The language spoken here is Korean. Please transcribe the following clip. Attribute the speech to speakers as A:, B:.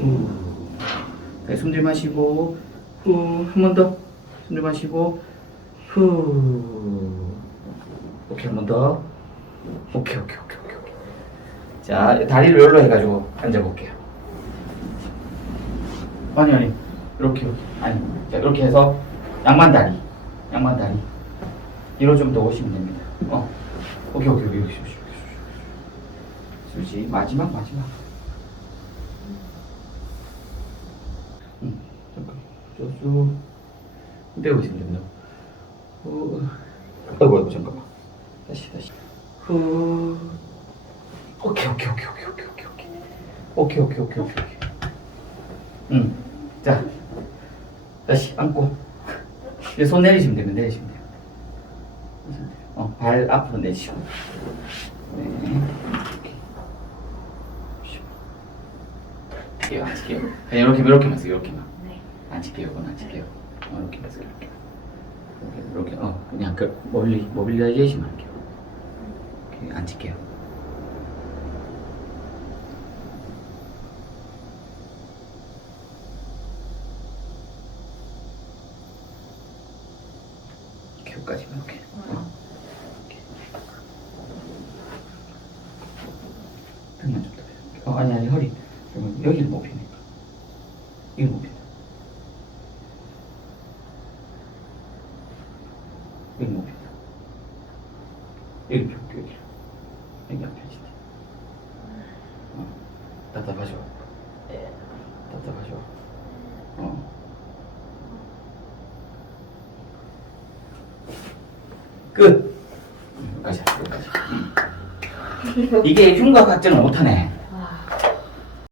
A: 후. 네, 숨 들이마시고 후. 한 번 더. 숨 들이마시고 후. 오케이 한 번 더. 오케이 오케이 오케이 오케이. 오케이. 자 다리를 열로 해가지고 앉아볼게요. 아니 아니 이렇게 아니 자 이렇게 해서 양만 다리 양만 다리 뒤로 좀 더 오시면 됩니다. 어 오케이 오케이 오케이 오케이 오케이 수지 마지막 마지막. 또 쭉 내보시면 됩니다. 후. 어, 뭐야, 잠깐만. 다시, 다시. 후. 오케이, 오케이, 오케이, 오케이, 오케이, 오케이, 오케이. 오케이, 오케이, 오케이, 오케이. 응. 음, 자. 다시 안고. 이제 손 내리시면 됩니다. 내리시면 돼요. 어, 발 앞으로 내시고. 네. 이렇게. 이렇게, 아, 이렇게만 하세요. 이렇게만.
B: 네.
A: 앉을게요, 이건 앉을게요. 어, 이렇게만 쓰요, 이렇게. 이렇게, 이렇게, 어, 그냥 그, 모빌리, 모빌라이제이션 할게요. 이렇게 앉을게요. 큐까지만 이렇게. 어. 이렇게. 등만 좀 더. 어, 아니, 아니, 허리. 여기를 못 피니까. 이걸 못핀 행복이다. 이게 교육이야. 이게 안 되지. 어. 답답하죠? 네. 답답하죠? 어. 끝! 음, 여기까지, 여기까지. 음. 이게 흉과 같지는 못하네.